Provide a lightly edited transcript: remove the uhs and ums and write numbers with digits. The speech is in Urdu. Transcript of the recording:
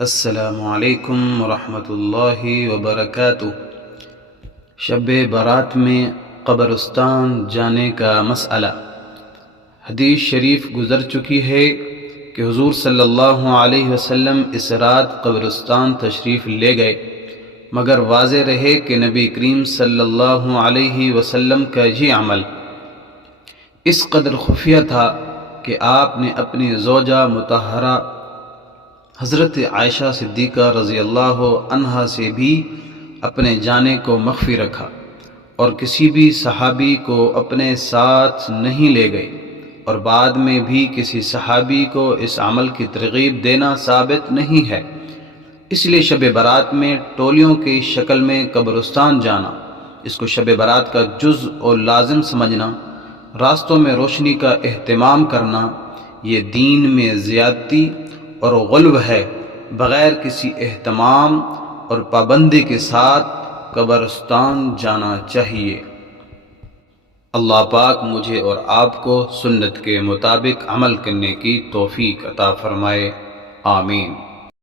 السلام علیکم ورحمۃ اللہ وبرکاتہ۔ شب برات میں قبرستان جانے کا مسئلہ۔ حدیث شریف گزر چکی ہے کہ حضور صلی اللہ علیہ وسلم اس رات قبرستان تشریف لے گئے، مگر واضح رہے کہ نبی کریم صلی اللہ علیہ وسلم کا یہ عمل اس قدر خفیہ تھا کہ آپ نے اپنی زوجہ مطہرہ حضرت عائشہ صدیقہ رضی اللہ عنہا سے بھی اپنے جانے کو مخفی رکھا اور کسی بھی صحابی کو اپنے ساتھ نہیں لے گئے، اور بعد میں بھی کسی صحابی کو اس عمل کی ترغیب دینا ثابت نہیں ہے۔ اس لیے شب برات میں ٹولیوں کی شکل میں قبرستان جانا، اس کو شب برات کا جز اور لازم سمجھنا، راستوں میں روشنی کا اہتمام کرنا، یہ دین میں زیادتی اور غلو ہے۔ بغیر کسی اہتمام اور پابندی کے ساتھ قبرستان جانا چاہیے۔ اللہ پاک مجھے اور آپ کو سنت کے مطابق عمل کرنے کی توفیق عطا فرمائے، آمین۔